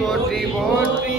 போற்றி போற்றி.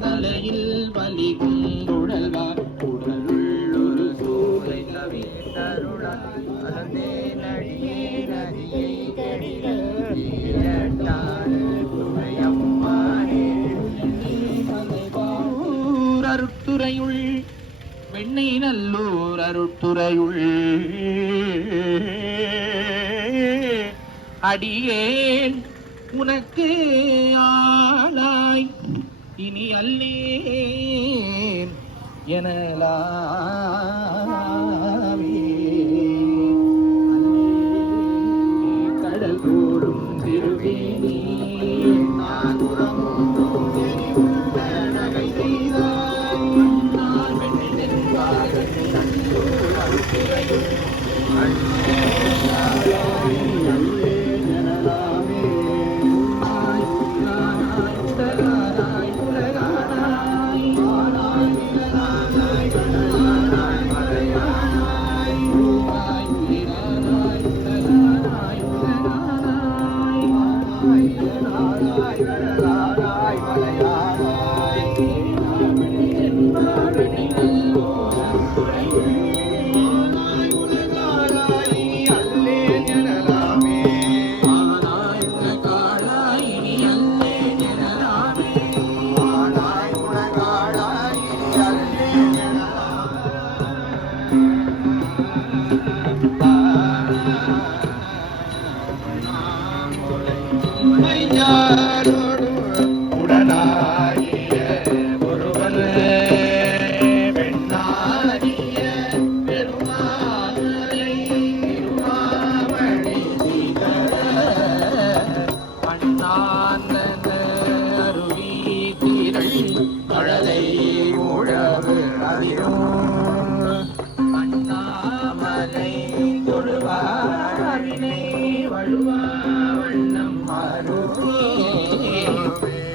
தலையில் வலிகும் குழல்வார் குழலுள் ஒரு சோலை தவிர்த்தருளாய் அடர்ந்தே நடியே நதியை கடில துணையம்மானே அருட்டுரையுள் வெண்ணை நல்லூர் அருட்டுரையுள் அடியேன் உனக்கு ஆளாய் இனி அல்லேன் எனலாமே கடல் போடும் திருவேணி நான் நகை செய்தாய் நான் வெண்ணின்பாக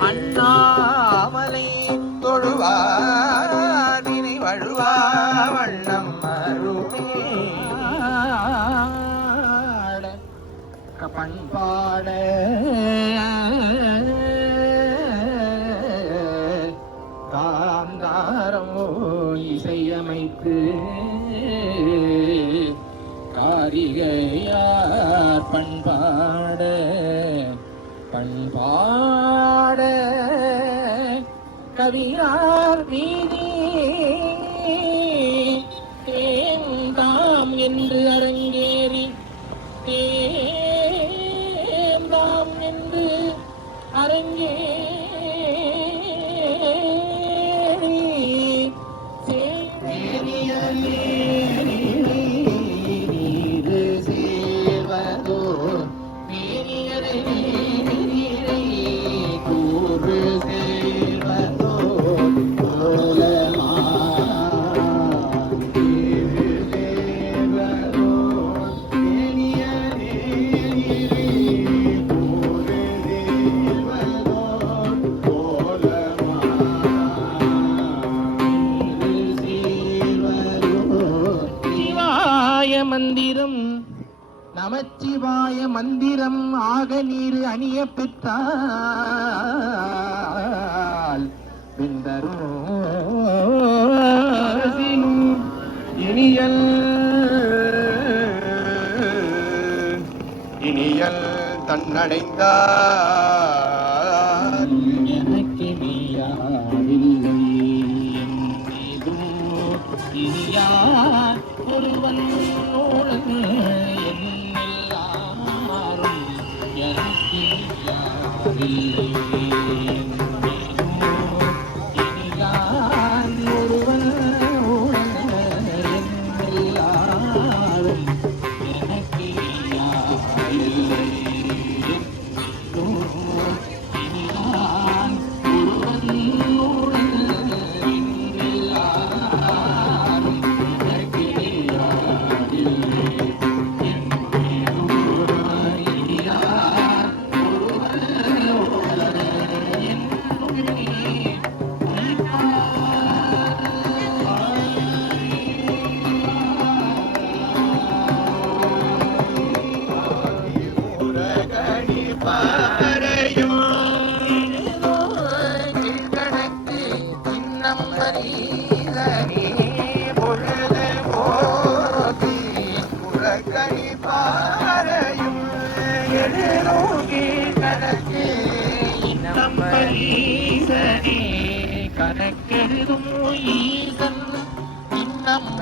அண்ணாமலை தொழுவாதினை வழுவா வண்ணம் பண்பாட காந்தாரம் இசையமைத்து காரிகையார் பண்பாட பண்பாட கவியார் வீதி தேந்தாம் என்று அரங்கேறி தேந்தாம் என்று அரங்கேறி மந்திரம் நமச்சிவாய மந்திரம் ஆக நீர் அணிய பெற்றால் இனியல் இனியல் தன்னடைந்தார் எனக்கு நீயாவில்லை இனியார் ஒருவன்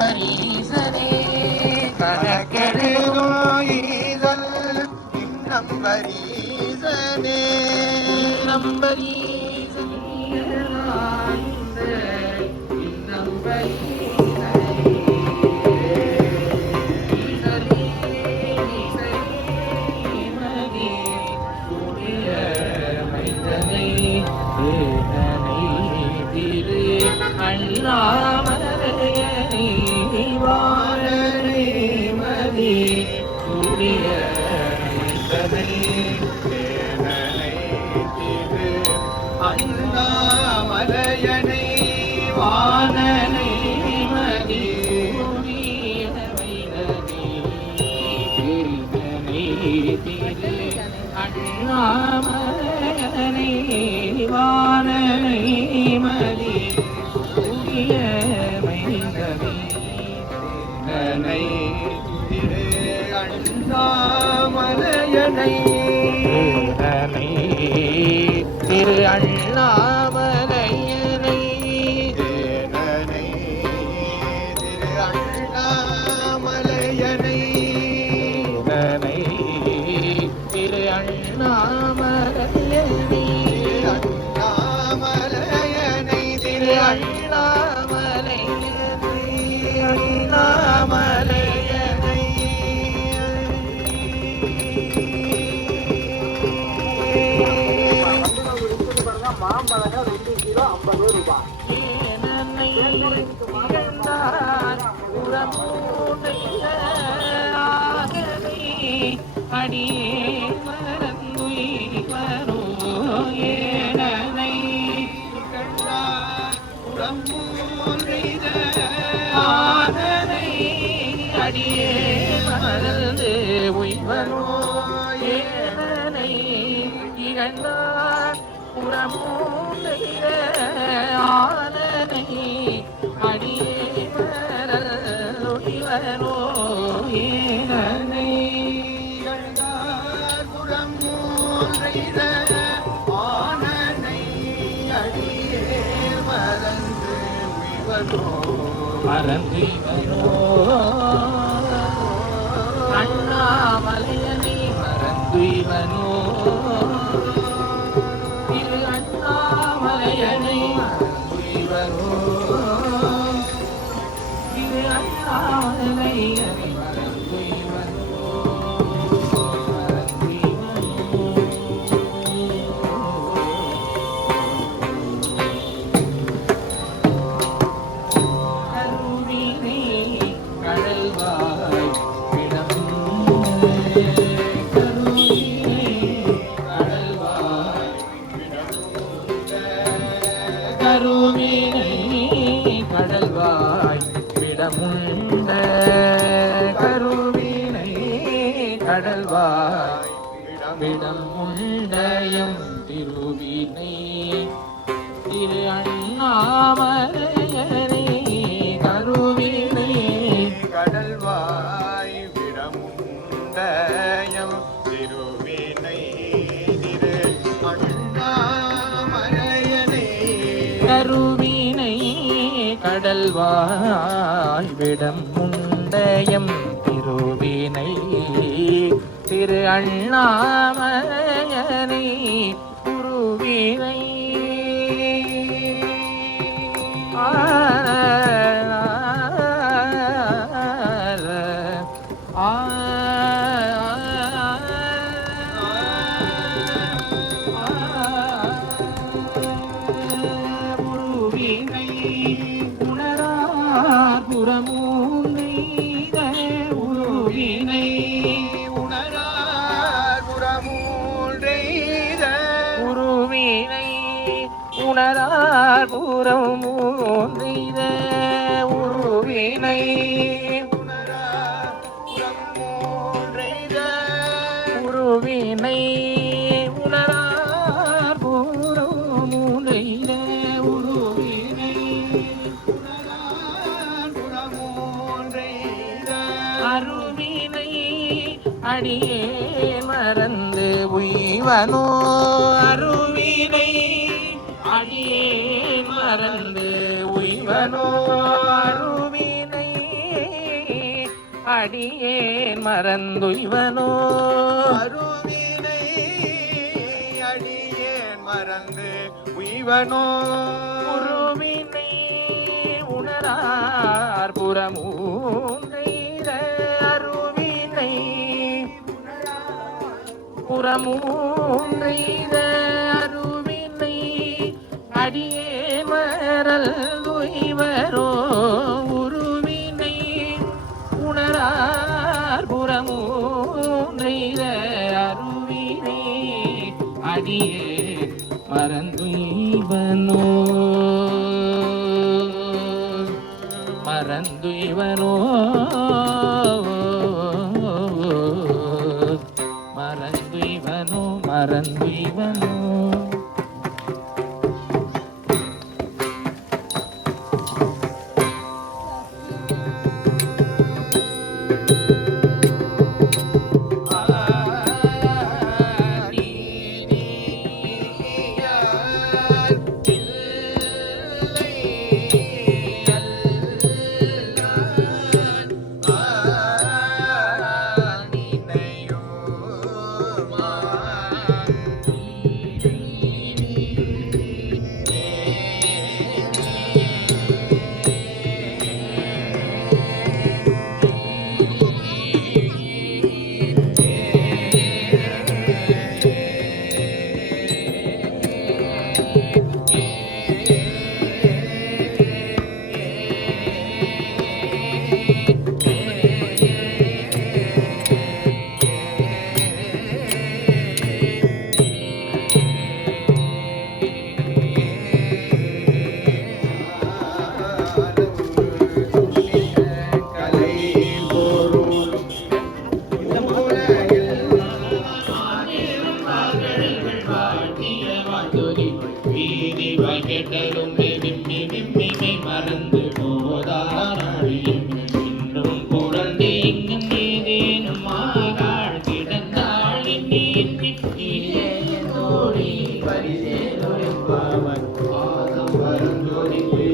நம்பரீசனே கணக்கெடுதோ ஈதல் நம்பரீசனே அண்ணாமலையனை வாழனை மதி கூடிய மைந்தனை தேனனை திரு அண்ணாமலையனை வானனை மதி கூடிய மைந்தனை தேனனை திரு அண்ணாமலையனை வாழனை மதி கூடிய மைந்தனை தேனனை திரு அண்ணாமலையனை திரு அண்ணாமலையனை தேனனை திரு அண்ணாமலையனை திரு அண்ணாமலையனை அண்ணாமலையனை திரு திரு அண்ணாமலையனை மாம்பழங்க 2 கிலோ 50 ரூபாய். அடியே மறந்துவரோ ஏனனை ஆனனை அடியே மறந்து உய்வனோ ஏனனை இகழ்ந்தார் புறமூலை ஆனனை அடியே மறந்துவரோ ஏனனை மறந்துவரோ அண்ணாமலையனை மறந்துவனோ திரு அண்ணாமலையனை மறந்துவரோ திரு அண்ணாமலையனை கடல்வாய் விடமுண்ட கருவினை கடல்வாய் விடம் உண்டயம் திருவினை திரு அண்ணாமலையனை கருவினை கடல்வாய் விடமுண்டயம் திருவினை திரு அண்ணாமலையனை கருவினை கடல்வாய் விடம் உண்டயம் திருவினை திரு அண்ணாமலையனை குருவினை குருவினை உணரார் புறமூந்த உருவினை உணரார் புறமூன்றெய்த உருவினை உணரார் புறமூந்த உருவினை உணரார் புறமூன்றெய்த உருவினை உணரார் புறமூந்த உருவினை உணரார் புறமூன்றெய்த அருவினை அடியே மறந்து உய்வனோ அருவினை அடியே மறந்து உய்வனோ அருவினை அடியேன் மறந்துய்வனோ அருவினை அடியேன் மறந்து உய்வனோ உருவினை உணரார் புறமூன்றைத அருவினை புறமூன்றைத அருவினை அடியேன் மறந்துய்வரோ உருவினை உணரார் புறமூன்றைத அருவினை அடியேன் மறந்துய்வனோ மறந்துய்வனோ மறந்துய்வனோ மறந்துய்வனோ மறந்து போதாடி இன்னும் குழந்தை இங்கும் ஏதேனும் ஆகாள் கிடந்தாள் நீரோடி பரிசேலொருப்பாவன் பாதம் வருந்தோடிக்கு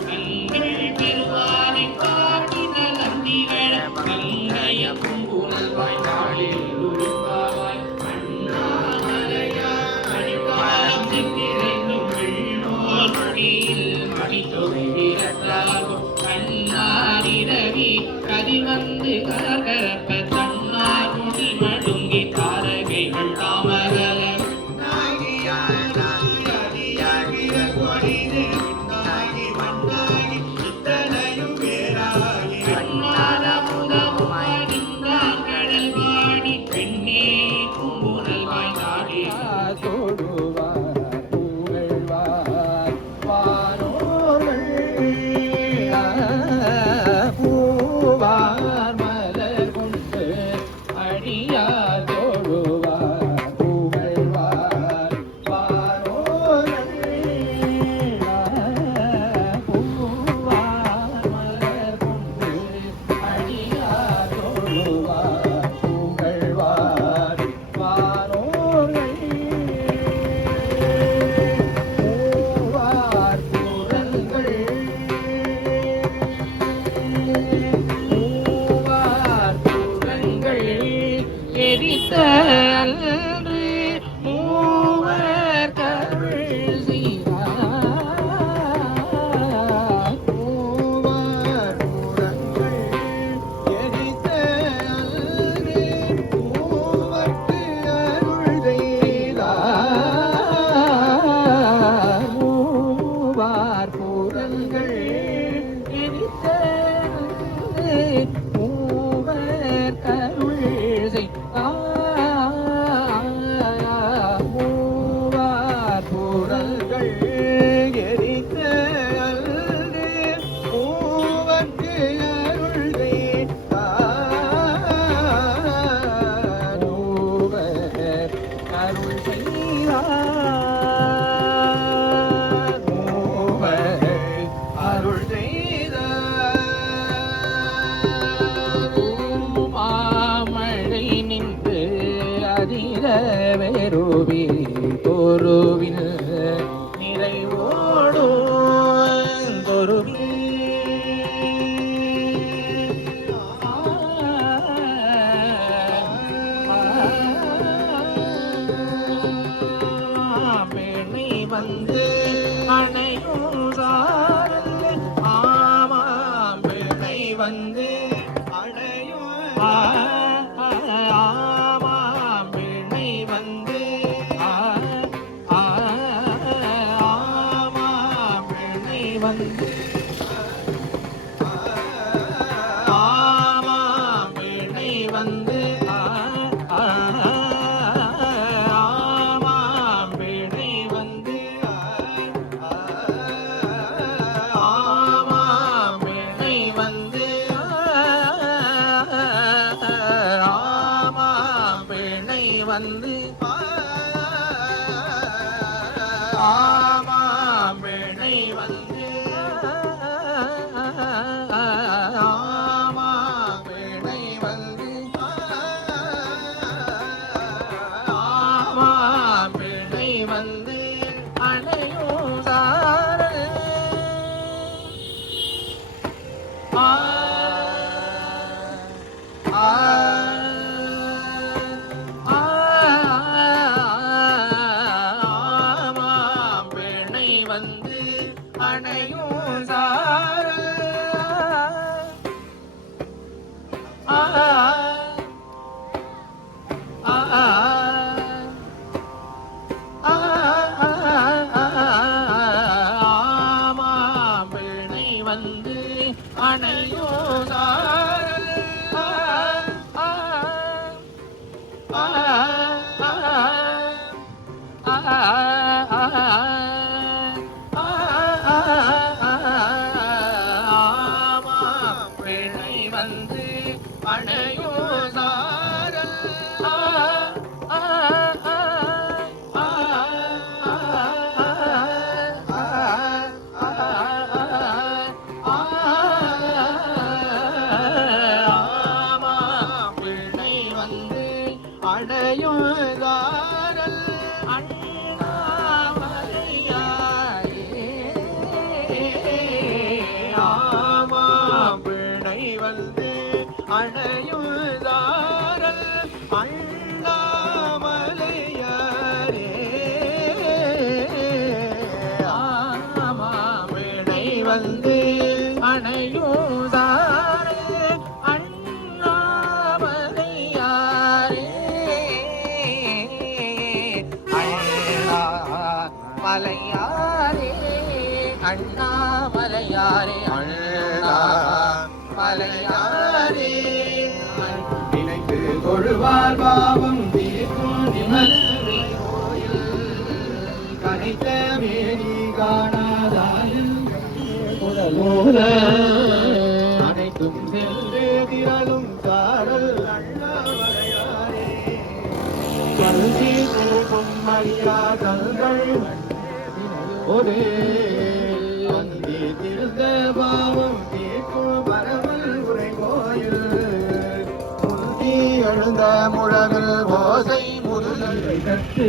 கண்கள் பெருமானை பாடின நந்திகள் வந்து அடையும் ஆமாம் வீணை வந்து ஆமாம் வீணை வந்து ஆமாம் வீணை வந்து ஆமாம் வீணை வந்து ஆமாம் வீணை வந்து ஆமாம் வீணை வந்து ஆமாம் வீணை வந்து ஆமாம் வீணை வந்து ஆமாம் வீணை வந்து அணையும் சாரல் ஆமாம் வீணை வந்து அணையும் சாரல் ஆமாம் வீணை வந்து அணையும் சாரல் ஆமாம் வீணை வந்து அணையும் சாரல் ஆமாம் வீணை வந்து அடையும் சாரல் ஆமாம் வீணை வந்து அணையும் சாரல் அண்ணாமலையாரே ஆமாம் வீணை வந்து அணையும் சாரல் அண்ணாமலையாரே அண்ணாமலையாரே அண்ணாமலையாரே நினைத்து தொழுவார் பாவம் தீர்க்கும் நிமல் கனைத்த மேனி காணாதாயில் அனைத்தும் சென்று திரளும் சாரல் அண்ணாமலையாரே கல்வி தூக்கும் மரியாதங்கள் ஒரே அந்தி திருந்த பாவம் தீர்க்கும் பரமல் உரை கோயில் முந்தி எழுந்த முழவில் ஓசை முருகை கட்டு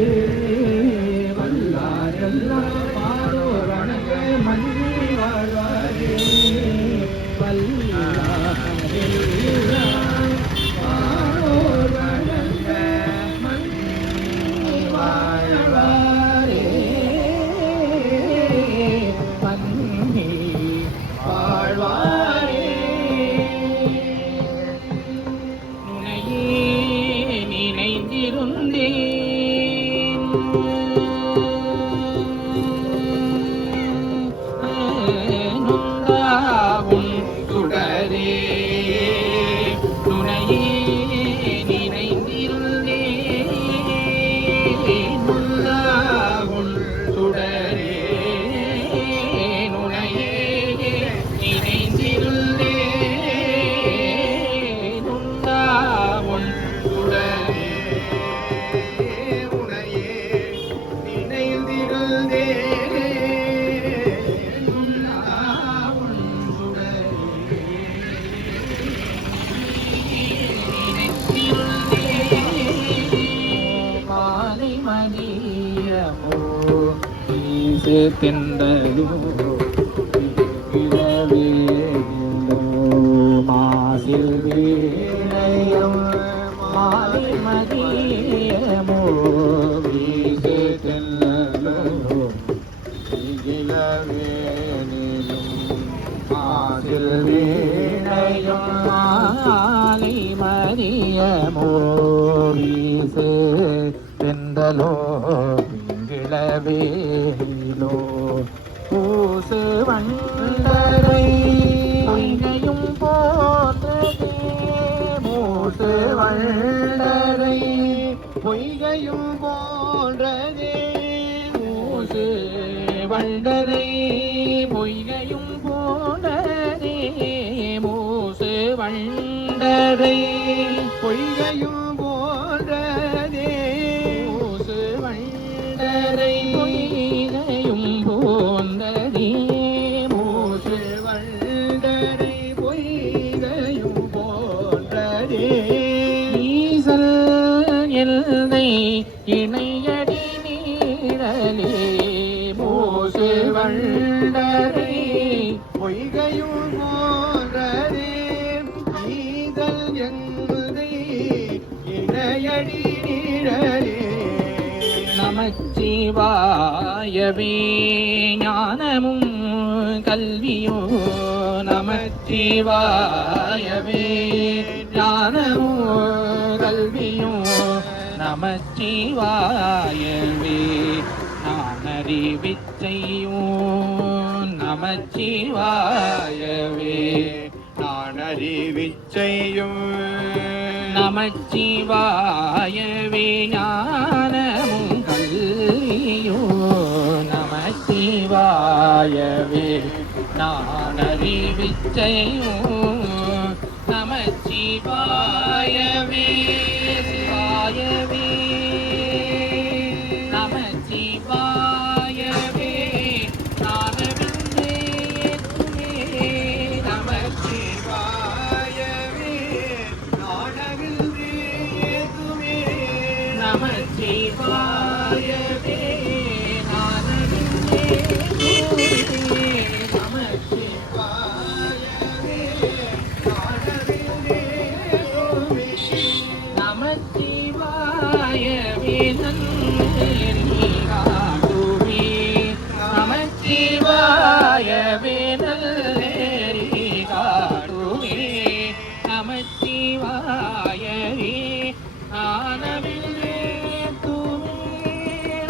வல்லாரெல்லாம் பாரோர் வணங்க மன்னி வாழ்வாரே வல்லாரெல்லாம் பாரோர் வணங்க மன்னி வாழ்வாரே மன்னி வாழ்வாரே நுனையே நினைந்திருந்தேன் நுந்தாவும் சுடரே நுனையே நினைந்திருந்தேன் நுந்தாவும் சுடரே நுனையே நினைந்திருந்தேன் நுந்தாவும் சுடரே உனையே நினைந்திருந்தே மாலை மதியமோ வீசு தென்றலோ இளவேலோ மாசில் வீணையம் மாலை மதியமோ வீசு தென்றலோ இளவேலும் மாசில் வீணையம் மாலை மதிய மோரிசே தெந்தலோ பிங்கிளவேலோ பூசு வண்டரை பொய்கையும் போன்றதே மூசு வண்டரை பொய்கையும் போன்றதே மூசு வண்டரை பொய்கையும் போன்றதே மூசு வண்டரை பொய்கையும் போன்றதே மூசு வண்டரை பொய்கையும் போன்றதே மூசு வண்டரை பொய்கையும் போன்றதே ஈசல் எல்லை இணையடி நீரலே மூசு வண்டரை பொய்கையும் போன்றதே ஈதல் எல்லை இணையடி நீரலே நமச்சிவாயவே ஞானமும் கல்வியோ நமச்சிவாயவே ஞானமும் கல்வியோ நமச்சிவாயவே நானறிவிச்சையோ நமச்சிவாயவே நானறிவிச்சையும் நமச்சிவாயவே ஞானமும் கல்வியோ நமச்சிவாயவே நானறிவிச்சையோ நமச்சிவாயவே சிவாயவே நமச்சிவாயவே நானவிந்தேத்துமே நமச்சிவாயவே நானவிந்தேத்துமே நமச்சிவாயவே நானவிந்தேத்துமே நமச்சிவாயவே நானவிந்தேத்துமே நமச்சிவாயவே நன்னேரி காட்டுமே நமச்சிவாயவே நல்லேரி காட்டுமே நமச்சிவாயவே ஆனவில்லே தூமே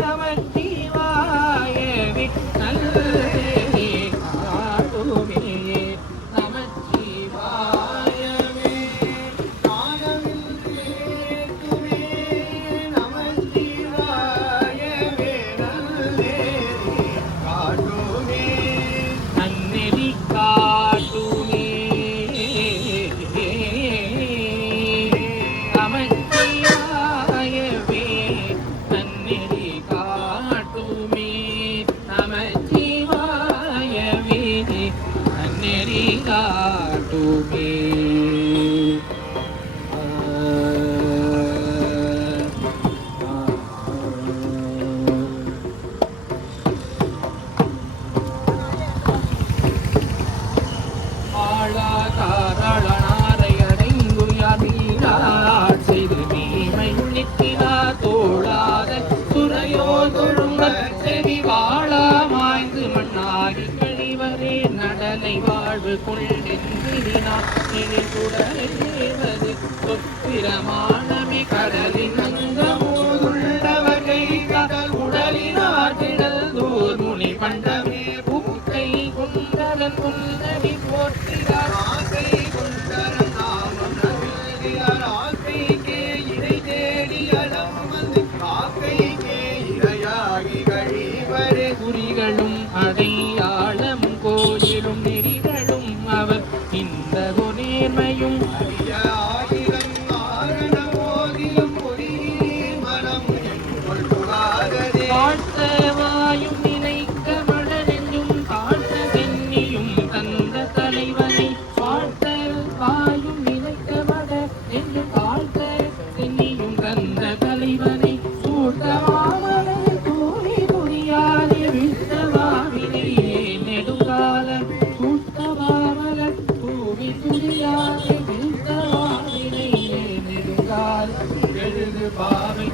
நமச்சிவாயவே நல்லேரி காட்டுமே நமச்சிவாயவே ஆனவில்லே தூமே நமச்சிவாயவே நல்லேரி காட்டுமே நன்னெறி காட்டுமே நமச்சிவாயவே நன்னெறி காட்டுமே நமச்சிவாயவே நன்னெறி காட்டுமே செய்து நீமை நிற்கிறார் தோழாத துறையோ தொழுங்கள் செவி வாழாமாய்ந்து மண்ணாகி கழிவரே நடலை வாழ்வு கொண்டென்றினார் குடலேவது சொத்திரமானமே கடலின் அங்கமோதுள்ளவகை கடல் உடலினார் திடல் தூர் முனி பண்டமே பூக்கை கொண்டரன் கொண்டடி போற்றினார் ஆசை கொண்டரன் நாமம் நல்கிறார் ஆசைக்கே இறை தேடி அடம் வந்து ஆசைக்கே இரையாகி கழிவரே குறிகளும் அடையாளமும் கோயிலும் நெறிகளும் அவர் இந்த நேர்மையும் வாழ்த்தவாயும் நினைக்க மழனெஞ்சும் தாழ்த்த சென்னியும் தந்த தலைவனை வாழ்த்த வாயும் நினைக்க மட என்றும் தாழ்த்த சென்னியும் தந்த தலைவனை சூழ்த்தவாமலை தூரி துணியாலே விழ்த்தவாவினை நெடுங்காலம் சூழ்த்தவாமலை தூவி துணியாலே விழ்த்தவாவினை நெடுங்காலம் எழுது பாவை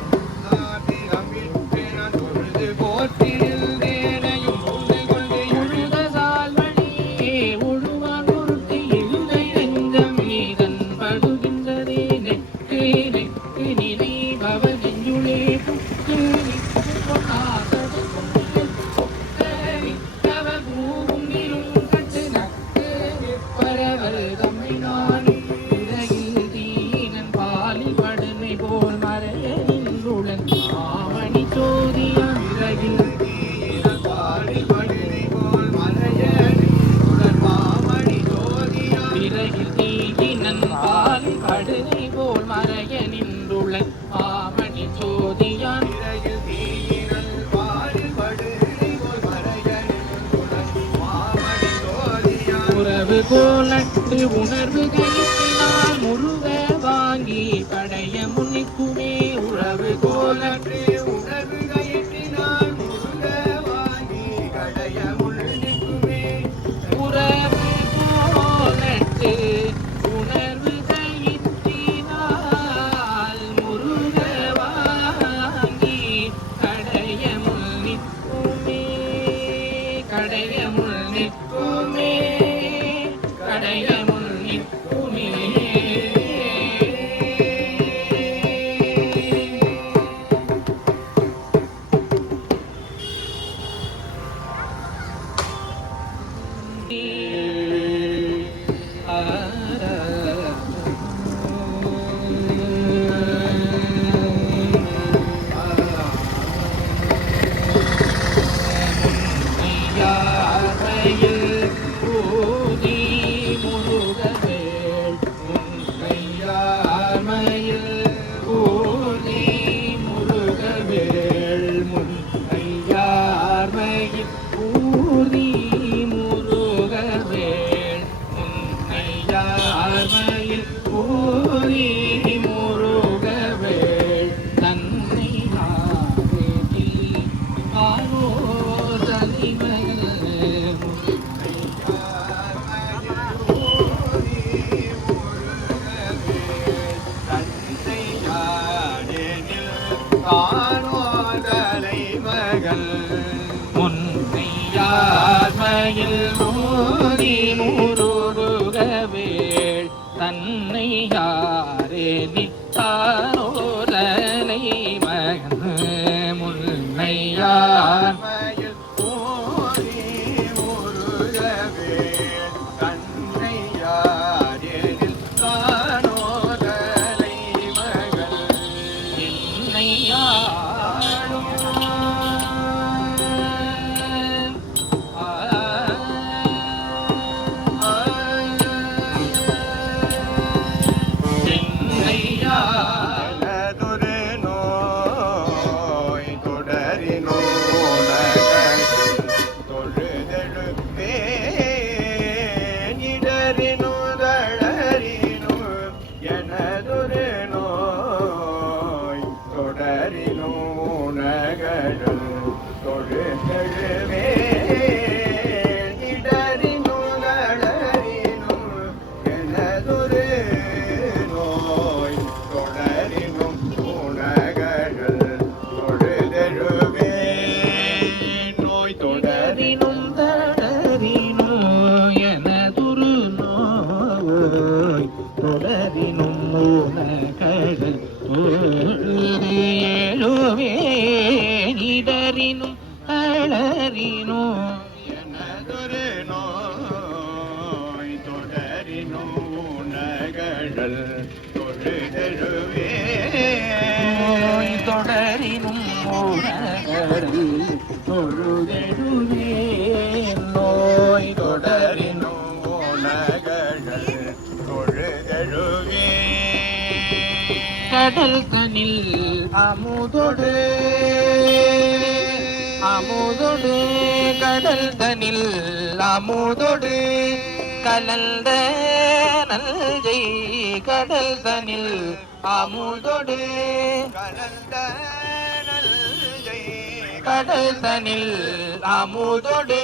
உழுத சால்வழியே உழுவான் பொருட்டு இழுதை நெஞ்சம் நீதன் உலகில் தீயினன் பால் கடுகை போல் மறைய நின்றுள்ள மாமணி சோதியான் உறவு கோலட்டு உணர்வு கையினால் முருக வாங்கி கடைய முன்னிக்குமே உறவு கோலட்டு உணர்வு கையினால் முருக வாங்கி கடைய முன்னிக்குமே உறவு கோலட்டு உணர்வு கையினால் முருக வாங்கி கடைய முன்னிக்குமே கடைய முன்னிக்குமே கடைய முன்னிக்குமே முன்னையார்மையில் மூடி முருகவேள் தன்னை யாரே நித்தாரோரலை மகன் முன்னையார்மையில் மூடி முருகவேள் தன்னை யாரே நித்தாரோரலை மகன் என்னையாடும் இடறினும் அழறினோ எனதொரு நோய் தொடரினோ நகழல் தொழுதழுவே நோய் தொடரினும் நகழல் தொழுதழுவே நோய் தொடரினும் நகழல் தொழுதழுவே கடல் தனில் அமுதொடு அமுதொடு கடல் தனில் அமுதொடு கலந்த நல்ஜை கடல் தனில் அமுதொடு கலந்த நல்ஜை கடல் தனில் அமுதொடு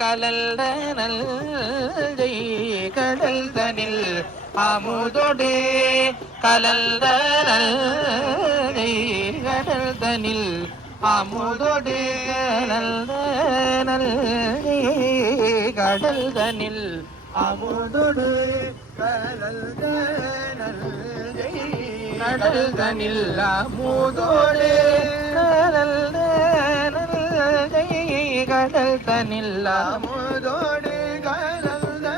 கலந்த நல்ஜை கடல் தனில் அமுதொடு கலந்த நல்ஜை கடல் தனில் அமுதொடு கலந்த நல்ஜை கடல் தனில் அமுதொடு கலந்த நல்ஜை கடல் தனில் அமுதொடு கலந்த நல்ஜை கடல் தனில் அமுதொடு கலந்த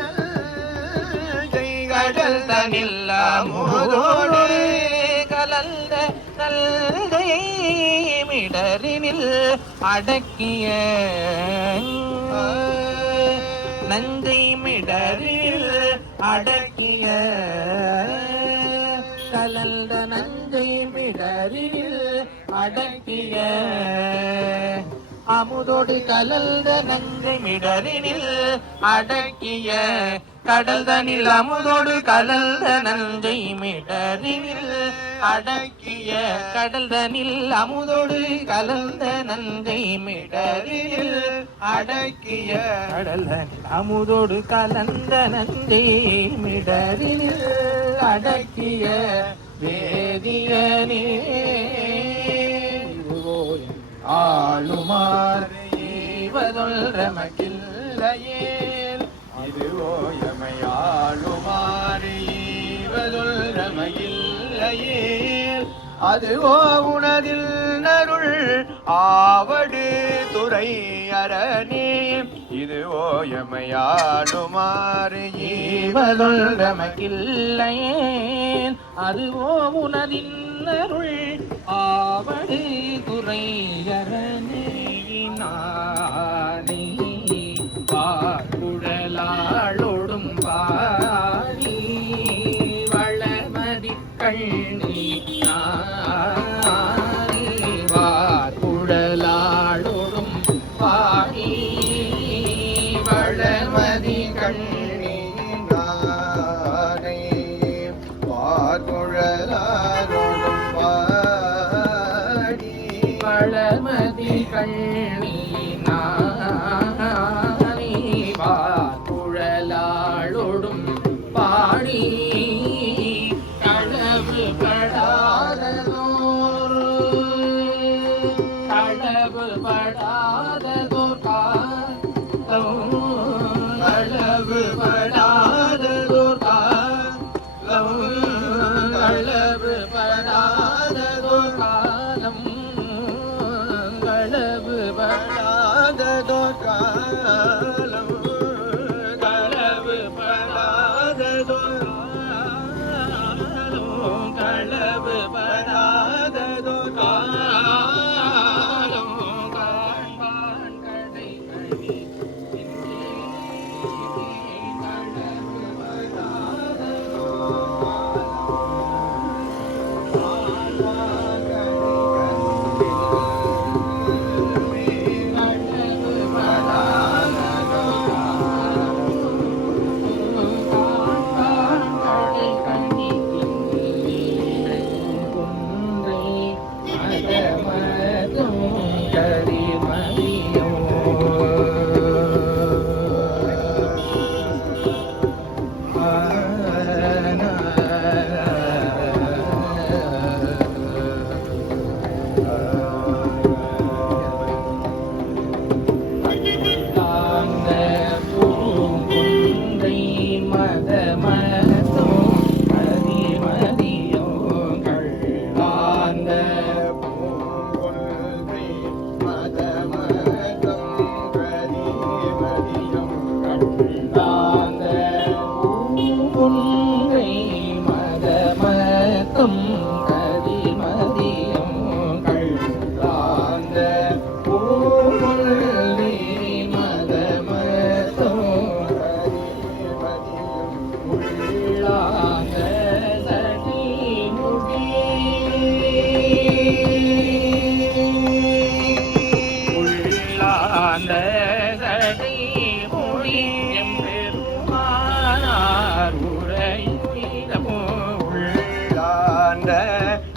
நல்ஜை கடல் தனில் அமுதொடு கலந்த நல்ஜை மிடரினில் அடக்கிய நஞ்சை மிடரில் அடக்கிய கலந்த நஞ்சை மிடரில் அடக்கிய அமுதோடு கலந்த நஞ்சை மிடரினில் அடக்கிய கடல் தனில் அமுதோடு கலந்த நஞ்சை மிடரினில் அடக்கிய கடல் தனில் அமுதோடு கலந்த நஞ்சை மிடரில் அடக்கிய கடல் தனில் அமுதோடு கலந்த நஞ்சை மிடரில் அடக்கிய வேதியனே ஆளுமார் ஈவதொல் ரமகில்லையேல் இதுவோ எமையாளுமார் ஈவதொல் ரமகில்லையேல் அதுவோ உனதில் நருள் ஆவடு துறை அரணே இதுவோ எமையாளுமார் ஈவதொல் ரமகில்லையேல் அதுவோ உனதில் அருள் ஆவடு துறையரணே நானே பாக்குழலாளோடும் பாடி வளமதி கண்ணி நானே வாக்குழலாளோடும் பாடி வளமதி கண்ணி நானே வாக்குழலாளோடும் வளமதி கண்ணி நானே வாக்குழலாளோடும் பாடி களவு படாததோர் களவு படாததோர் களவு படாததோர் களவு படாததோர் காலம் களவு படாததோர் காலம் களவு படாததோர் களவு படாததோர் காலம் காண்பான் கடை கனி களவு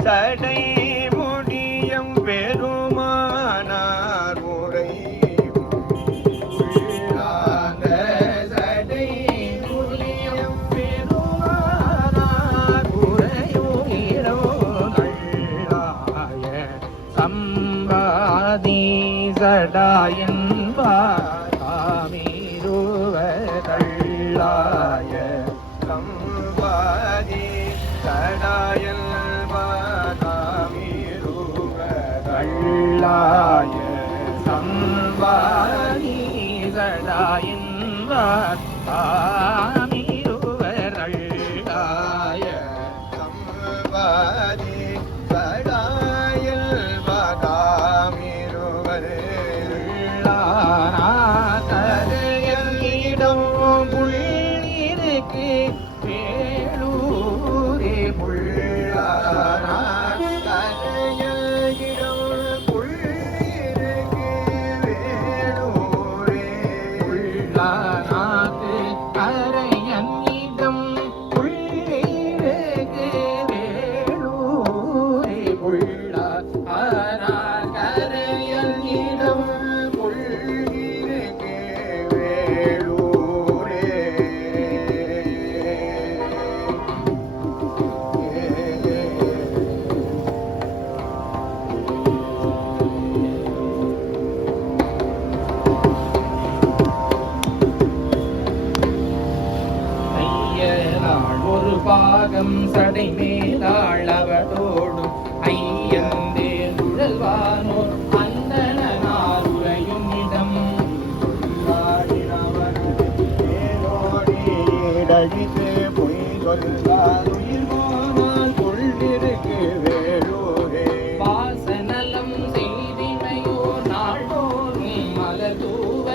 சடை முடியும் பெருமானார் உரை சடை முடியும் பெருமானார் உரையுயிரோ கள்ளாய சம்பாதி சடாயன்பாமீருவ கள்ளாய சம்பாதி சடாயன் கள்ளாய சம்பாதி சடாயன்வார் தாமிருவர் கள்ளாய சம்பாதி சடாயல் வாதாமிருவர் கள்ளானாதரையில் இடம் புள்ளி வேலூரே புள்ளாரான் கரையில் இடம் புள்ளிருக்கு வேலூரே உள்ளானாக்கு கரையன் இடம் புள்ளிருக்கு வேலூரே உள்ளானார் கரையன் இடம் புள்ளிருக்கு வேலூரே ஐயனாள் ஒரு பாகம் சடை மேலாள் அவளோடும் ஐயந்தே உழல்வானோர் அந்தனார் உறையும் இடம் அடித்து பொய் சொல்லார் உயிர் போனால் கொள்ளிருக்கு வேலூரே வாசநலம் செய்தினையோ நாள்தோறும் மலர் தூவ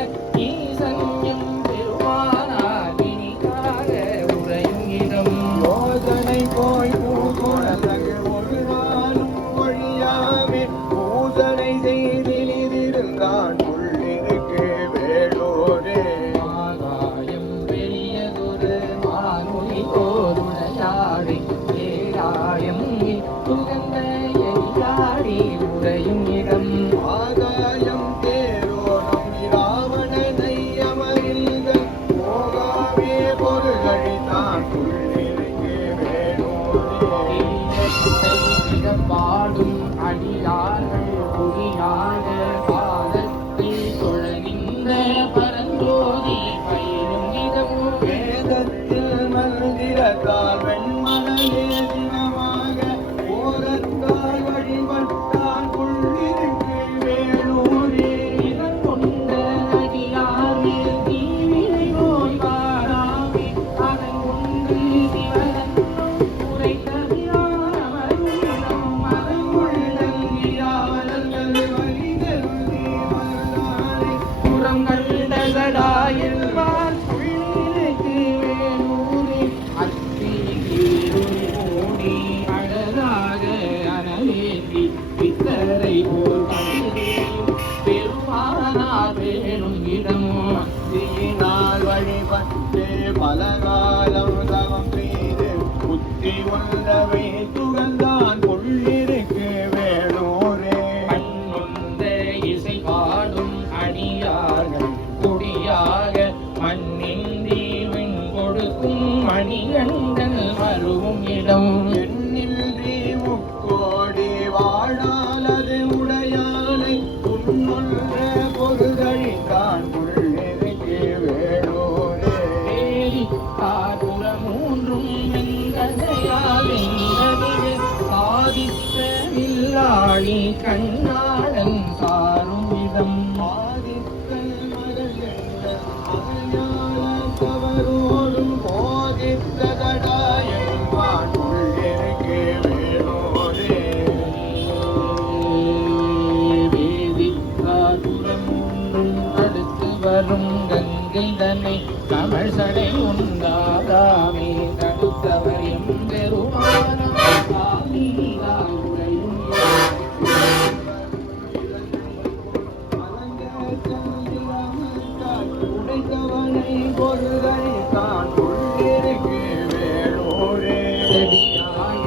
ஈசன்யம் பெருமானார் வினிக்காக உறையும் இடம் யோசனை போய் பூகுழலகு ஒரு நாளும் ஒழியாமே பூசனை செய்திருந்தான் கொள்ளிருக்கு வேலூரே ஆகாயம் பெரியதொரு மானொலி தோருடையாடி ஏராயம் துகந்த எரியாடி உறையும் இடம் ஆகாயம் தேரோடும் இராவணனை அமரில்கள் போகாமே பொருள்கழித்தான் கொள்ளிருக்கு வேலூரே பாடும் அடியார்கள் புரியாத பாதத்தில் தொழனிந்த பரஞ்சோதி பயிரும் இடம் வேதத்தில் மந்திரத்தால் வெண்மணலே தினமாக ஓரத்தால் வழிபட்டான் கொள்ளிருக்கு வேலூரே இதன் கொண்ட அடியாரே தீவினை நோய் வாராமே அதன் ஒன்று சிவனன்னும் உரைத்த விராமருடம் அதன் உள்ளங்கியாவலர்கள் வழிதருதி வல்லாரே புறம் கண்ட சடாயல்வார் உள்ளிருக்கு வேலூரே அத்தி கீழும் மூடி அழகாக அனலேந்தி பித்தரை போல் கண்டேயும் பெருமானார் வேணும் இடம் புத்தியினால் வழிபட்டு பலகாலம் தவம் செய்து புத்தி உள்ளவை துகந்தான் கொள்ளிருக்கு வேலூரே மண்ணுந்த இசை பாடும் அடியார்கள் குடியாக மண்ணின்றி விண் கொடுக்கும் மணிகண்டன் மருவும் இடம் எண்ணின்றி முக்கோடி வாழாலது உடையானை உன்னுள்ள பொருதழித்தான் கொள்ளிருக்கு வேலூரே வேலி காதுர மூன்றும் வெங்கதையால் வெங்கதிரு சாதித்த வில்லாளி கண்ணாளன் சாரும் இடம் ஆதித்தல் மலர்கள் அவையாள தவறோடும் போதித்த தடாயன்பான் கொள்ளிருக்கு வேலூரே அடுத்து வரும் கங்கை தன்னை தமிழ் சடை உண்டாகாமே தடுத்தவர் எம்பெருமான உடைத்தவனை பொருதழித்தான் கொள்ளிருக்கு வேலூரே செடியாய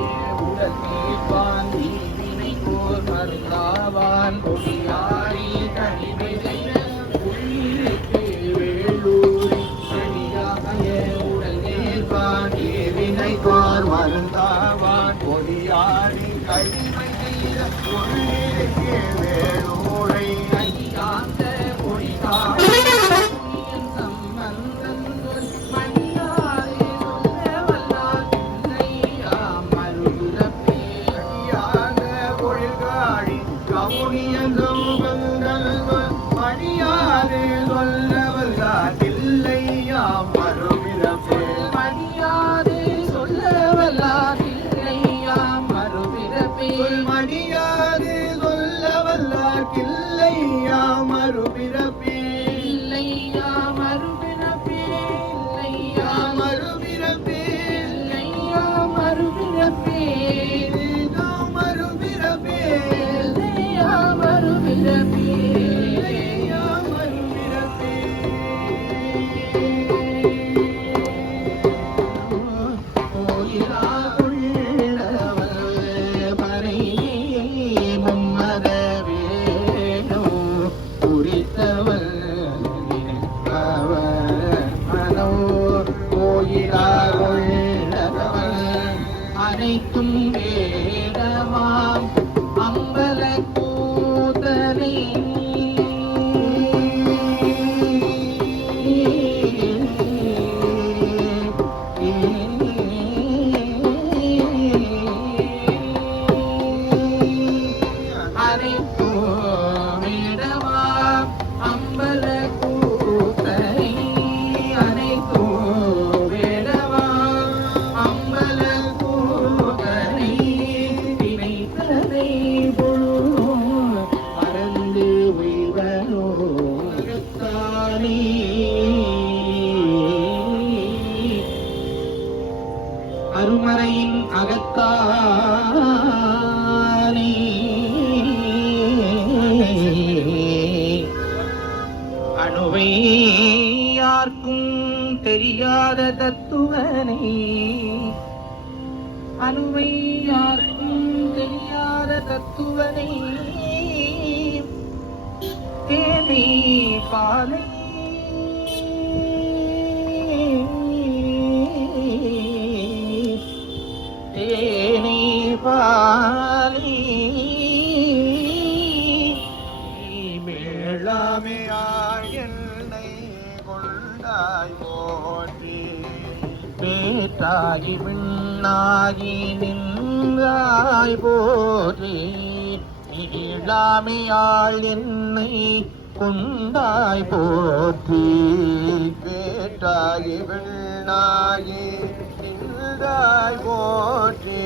உடல் தீர்ப்பான் தீவினை போர் மருந்தாவான் கொடியாரி கனிமை செய்ய உள்ளிருக்கு வேலூரை செடியாய உடல் நேர்ப்பான் வினை போர் மருந்தாவான் கொடியாடி கடிமை செய்த கொள்ளிருக்கு வேலூரை கையாந்த பொடிகாடு புண்ணியன் சம்பந்தன் சொல் மணியாரே சொல்ல வல்லார் பிள்ளையாம் மருதுரப்பே அடியாக பொழில்காடி கமுனியதும் வந்தல்வன் மணியாரே சொல்லவல்லார் தில்லையாம் மறுபிறப்பே மணியாரே சொல்ல வல்லார் அனைத்தும் வேடமாம் அம்பல கூத்தனை அருமறையின் அகத்தானே அணுவை யாருக்கும் தெரியாத தத்துவனை அணுவை யாருக்கும் தெரியாத தத்துவனை தேனை பாலை தேனை பாலை மேளாமையாய் என்னை கொண்டாய் போற்றி பேட்டாகி விண்ணாகி நின்றாய் போற்றி இல்லாமையாள் என்னை கொண்டாய் போற்றி பேட்டாகி வெண்ணாகி நின்றாய் போற்றி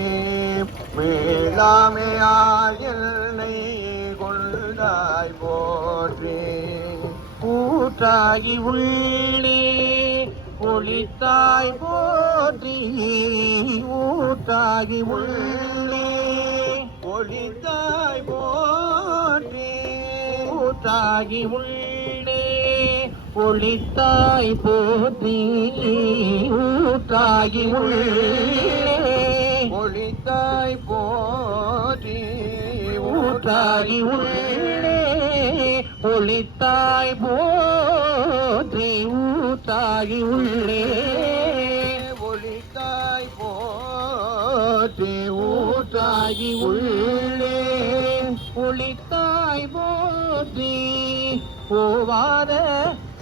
மேளாமையால் என்னை கொண்டாய் போற்றி கூட்டாகி உள்ளே ஒளித்தாய் போற்றி ஊட்டாகி உள்ளே ஒளித்தாய் போற்றி ஊட்டாகி உள்ளே ஒளித்தாய் போற்றி ஊட்டாகி உள்ளே ஒளித்தாய் போற்றி ஊட்டாகி உள்ளே ஒளித்தாய் போற்றி ஊட்டாகி உள்ளே ஒளித்தாய் போற்றி ஊட்டாகி உள்ளே ஒளித்தாய் போற்றி போவாத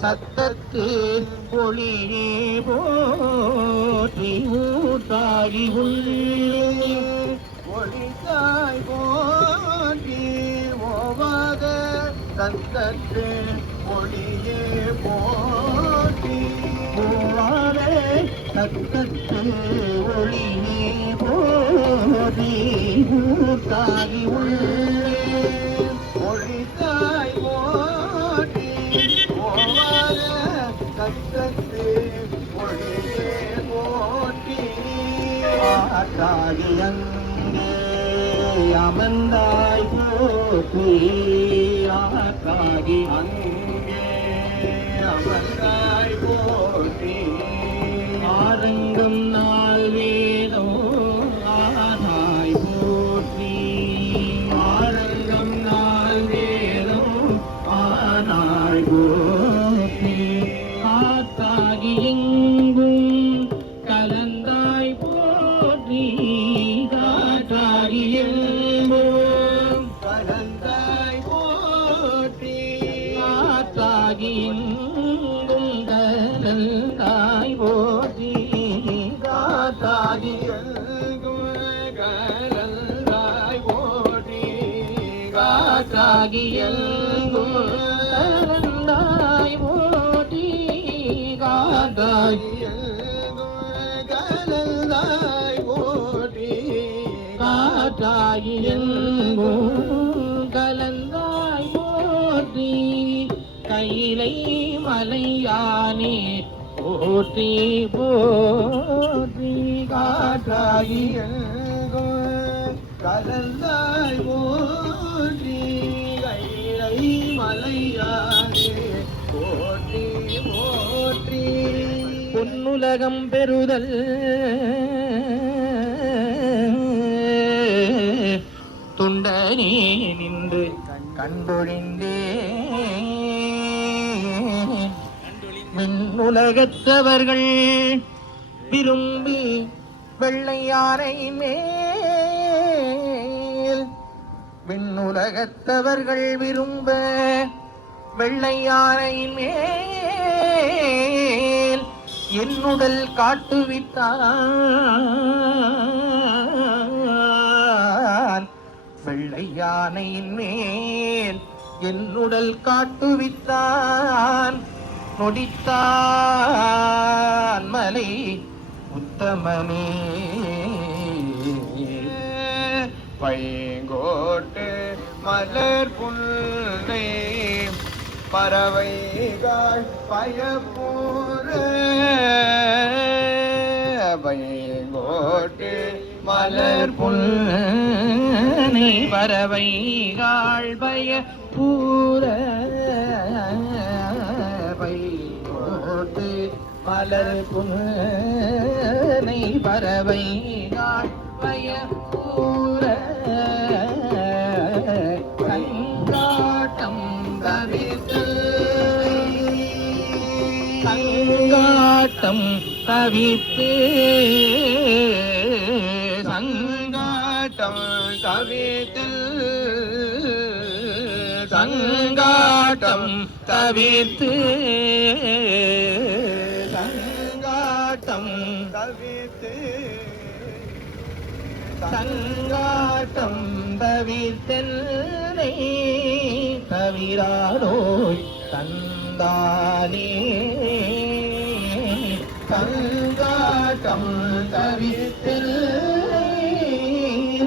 சத்தத்து ஒளியே போற்றி ஊட்டாகி உள்ளே ஒளித்தாய் போற்றி ஓவாத சத்தத்து ஒளியே போற்றி போவாத சத்தத்து ஒளியே போற்றி ஊட்டாகி உள்ளே ஒளித்தாய் போற்றி ஓவாத சத்தத்து ஒளியே போற்றி ஆட்டாகி அங்கே அமர்ந்தாய் போற்றி ஆட்டாகி அங்கே அமர்ந்தாய் போற்றி ஆரங்கம் நாள் வேதம் ஆனாய் போற்றி ஆரங்கம் நாள் வேதம் ஆனாய் போற்றி காத்தாகி எங்கும் கலந்தாய் போற்றி காத்தாகி எங்கும் கலந்தாய் போற்றி காத்தாகி எங்கும் கலந்தாய் போற்றி காத்தாகி கலந்தாய் போற்றி காத்தாகி எங்கும் கலந்தாய் போற்றி காத்தாகி கலந்தாய் போற்றி காற்றாகி எங்கும் கலந்தாய் போற்றி கையிலை மலையானே போற்றி போற்றி காற்றாகி கலந்தாய் போற்றி கைலை மலையானே போற்றி போற்றி பொன்னுலகம் பெறுதல் துண்டனே நின்று கண்டொழிந்தே மின்னுலகத்தவர்கள் விரும்பி வெள்ளை யானை மேல் விண்ணுலகத்தவர்கள் விரும்ப வெள்ளை யானை மேல் என்னுடல் காட்டுவித்தான் வெள்ளை யானையின் மேல் என்னுடல் காட்டுவித்தான் நொடித்தான் மலை உத்தமனே பைங்கோட்டு மலர் புல்லை பறவைகள் பயப்பூர பைங்கோட்டு மலர் புல்லை பறவைகள் பயப்பூர பைங்கோட்டு மலர் புல்லை பறவைகள் பயப்பூர கங்காட்டம் தவிர்த்து சங்காட்டம் தவிர்த்து சங்காட்டம் தவிர்த்து சங்காட்டம் தவிர்த்து சங்காட்டம் தவிர்த்து சங்காட்டம் தவிர்த்தெல்லை தவிரானோய் தந்தானே சங்காட்டம் தவிர்த்தெல்லை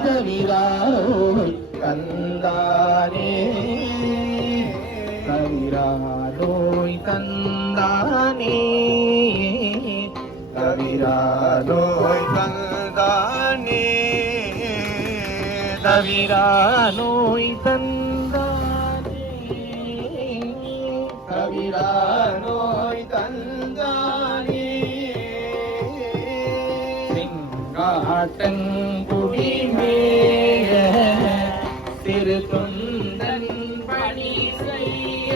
தவிரானோய் தந்தானே தவிரானோய் தந்தானே தவிரானோய் தந்தானே தவிரானோய் தந்தானே தவிரானோய் தந்தானே செங்காட்டங்குடிமேய திரு தொந்தன் பணி செய்ய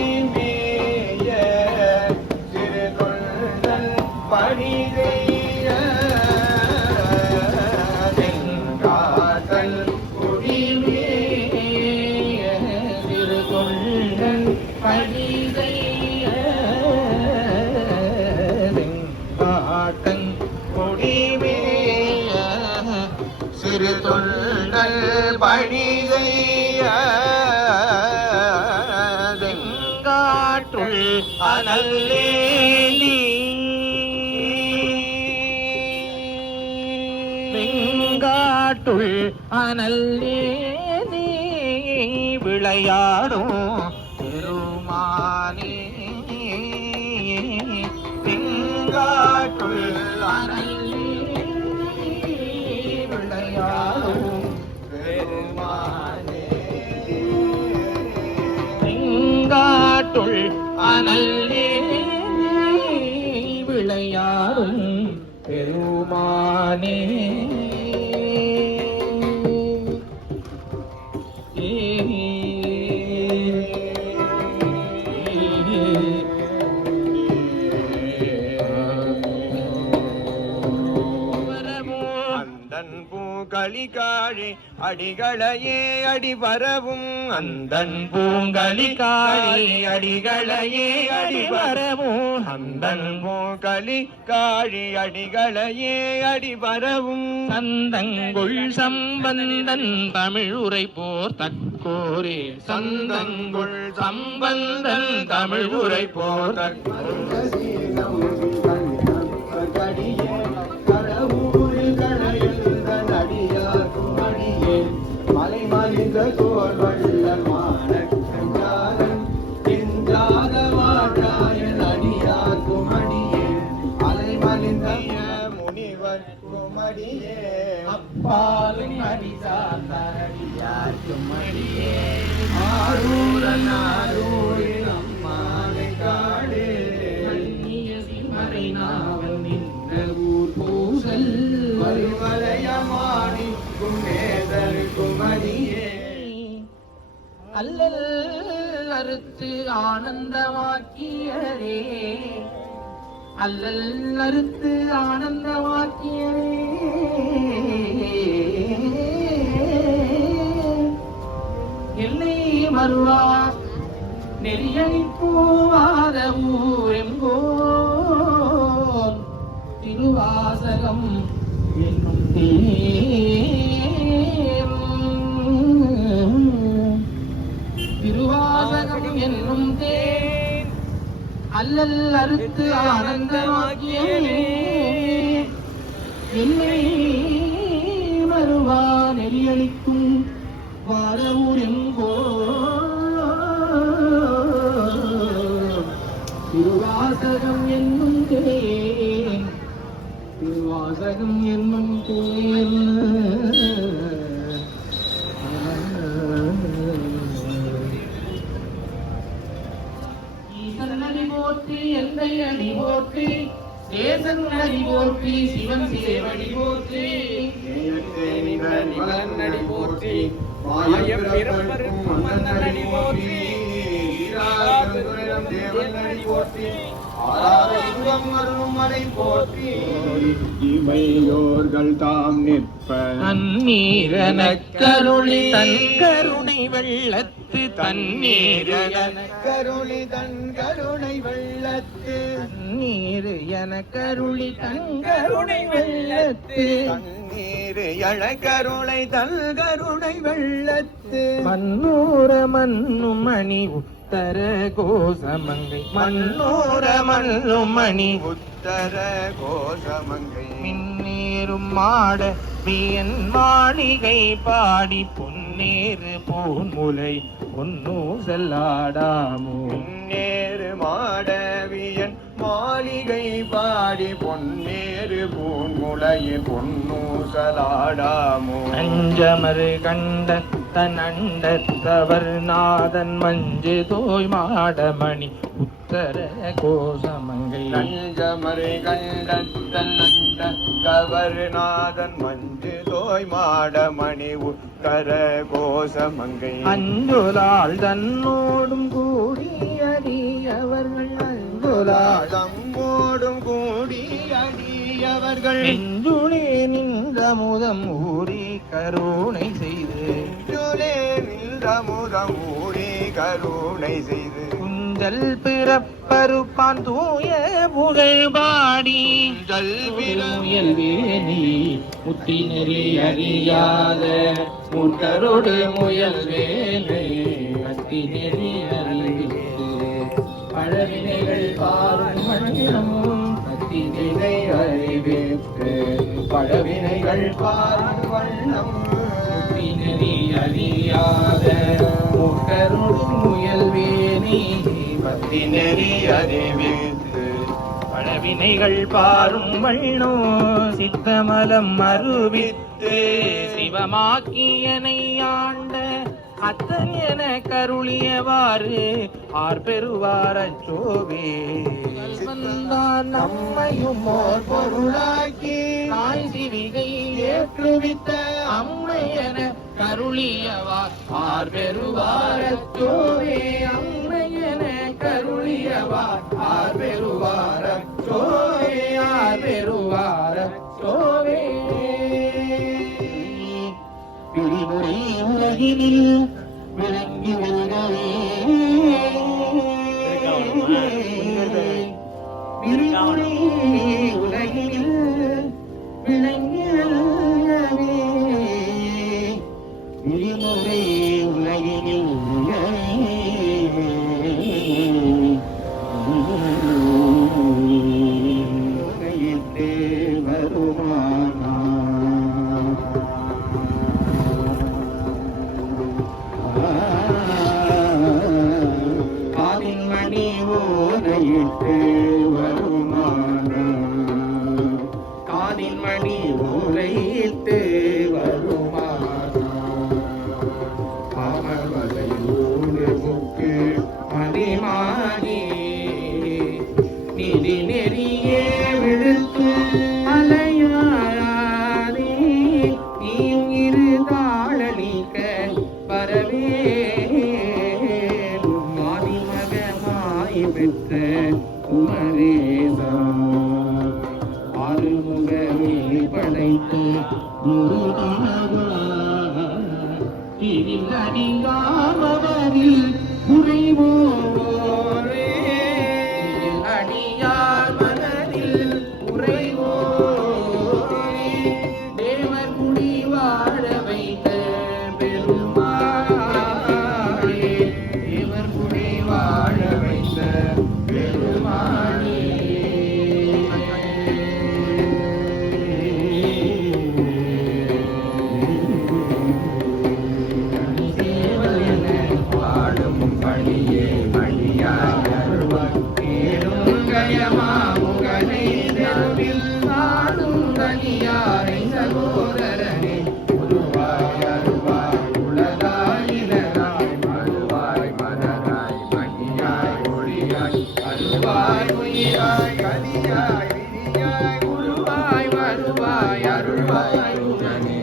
செங்காட்டங்குடிமேய திரு தொந்தன் பணி செய்ய செங்காட்டல் குடிமேய திரு தொந்தன் பணி செய்ய செங்காட்டன் குடிமேய சிறு தொண்டல் பணி செய்ய செங்காட்டுள் அனல்லேலி வெங்காட்டுள் அனல்லேலி விளையாடும் பெருமானே வெங்காட்டுள் அனல்லேலி விளையாடும் பெருமானே செங்காட்டுள் அனல்லேலி விளையாடும் பெருமானே அந்தன் பூக்களிகாழி அடிகளையே அடி வரவும் அந்தன் பூங்கலி காளி அடிகளையே அடிவரவும் அந்தன் பூக்களி காழி அடிகளையே அடி வரவும் சந்தங்குள் சம்பந்தன் தமிழ் உரை போர் தக்கோரே சந்தங்குள் சம்பந்தன் தமிழ் உரை போர் மலை மலிந்த தோல் வள்ளமான கஞ்சாதன் எஞ்சாத வாழாயன் அடியாக்கும் அடியே அலை மலிந்த முனிவர் குமடியே அப்பாலும் அடிசார்க்கும் அடியே ஆரூரன் ஆரூரின் அம்மானை காடே மறை நாவல் நின்ற ஊர் பூசல் மறுமலையமாடி குமேதர் குமரியே அல்லல் அறுத்து ஆனந்தமாக்கியரே அல்லல் அறுத்து ஆனந்தமாக்கியவே எல்லை மறுவா நெறியணிப்பூவாத ஊரெங்கோன் திருவாசகம் என்னும் திருவாசகம் என்னும் தேன் அல்லல் அறுத்து ஆனந்தமாக்கியவே என்னை மறுவா நெறியளிக்கும் வாரவூர் எங்கோ திருவாசகம் என்னும் தேன் திருவாசகம் என்னும் தேன் ஈசன் அடி போற்றி எந்தை அடி போற்றி தேசன் அடி போற்றி சிவன் சேவடி போற்றி நிவனடி போற்றி மாயம் பிறப்பருக்கும் மன்னனடி போற்றி ஈராகந்துரம் தேவனடி போற்றி ஆறாத இன்பம் அருளும் மலை போற்றி இமையோர்கள் தாம் நிற்ப தண்ணீரன கருளி தன் கருணை வெள்ளத்து தண்ணீரன கருளி தன் கருணை வெள்ளத்து நீர் என கருளி தன் கருணை வெள்ளத்து தண்ணீர் எழ கருணை தன் கருணை வெள்ளத்து மன்னூர மன்னும் மணி உத்தர கோசமங்கை மன்னூர மன்னும் மணி உத்தர கோசமங்கை மின்னேறும் மாட வியன் மாளிகை பாடி பொன்னேறு பூன்முலை பொன்னு செல்லாடாமோ நேரு மாடவியன் மாளிகை பாடி பொன்னேறு பூன்முளையின் பொன்னூசலாடாமோ அஞ்சமரு கண்ட தன் அண்டத்தவர் நாதன் மஞ்சு தோய் மாடமணி உத்தர கோசமங்கை நஞ்சமரை கண்டத்தல் நண்ட கவர்நாதன் மஞ்சு தோய் மாடமணி உத்தர கோசமங்கை அஞ்சுலாள் தன்னோடும் கூடி அடியவர்கள் அஞ்சுலாள் தம்மோடும் கூடி அடியவர்கள் நெஞ்சுளே நின்ற முதம் ஊறி கருணை செய்து நெஞ்சுளே நின்ற முதம் ஊறி கருணை செய்து குஞ்சல் பிறப்பருப்பான் தூய புகழ் பாடி முயல் வேணி முத்தி நெறி அறியாத முட்டரோடு முயல் வேலை கத்தி நெறி அறிவித்து பழவினைகள் பாரும் மண்ணும் கத்தி நிலை அறிவித்து பழவினைகள் பாரும் வண்ணம் முத்தி நெறி அறியாத முட்டரோடு முயல் வேணி பத்தி நெறி அறிவித்து பழவினைகள் பாரும் வண்ணோ சித்தமலம் மறுவித்து சிவமாக்கியனை ஆண்ட அத்தன் என கருளியவாறு ஆர் பெறுவார் அச்சோவே வந்தான் நம்மையும் ஓர் பொருளாக்கி தாய் சிவிகை ஏற்றுவித்த அம்மை என கருளியவார் ஆர் பெறுவார் அச்சோவே அம்மை என கருளியவார் ஆர் பெறுவார் அச்சோவே ஆர் பெறுவார் அச்சோவே பிரிவுரை உலகினில் விளங்கி வருகவே பிரிவுரை உலகினில் விளங்கி வருகவே பிரிவுரை உலகினில் உலகிலே வருமானா காதின் மணி ஓரையிட்டு வருமான காதின் மணி ஓரையிட்டு வருமான காமவலை ஓடு முக்கு மதிமானி நிதி நெறியே விழுத்து அலையாரே நீயும் இருந்தாளளிக்க பரவே மாதி மகமாய் பெற்ற குமரேசா படைத்து இதில் அடியாமவரில் குறைவோரே இதில் அடியார் மனதில் குறைவோரே தேவர் குடி வாழ வைத்த பெருமாளே தேவர் குடி வாழ வைத்த பெருமாளே சகோதரனே உருவாய் அருவாய் உலகாயினாய் மறுவாய் மலராய் மணியாய் ஒளியாய் அருவாய் உயிராய் கனியாய் விரியாய் உருவாய் வருவாய் அருள்வாய் உடனே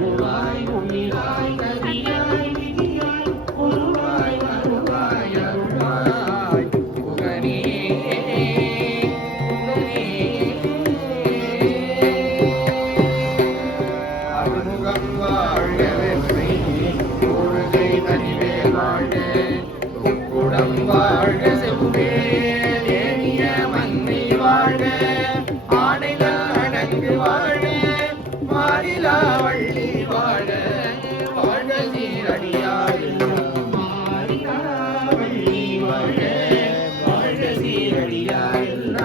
உருவாய் உயிராய் கனியாய் விரியாய் உருவாய் வருவாய் அருள்வாய் உகனே வாழ்க செவ்வேல் ஏனிய மன்னை வாழ்க ஆணைகள் அடங்கு வாழ்க மாறிலா வள்ளி வாழ வாழ்க சீரடியாரில் மாறிலா வள்ளி வாழ வாழ்க சீரடியாரில்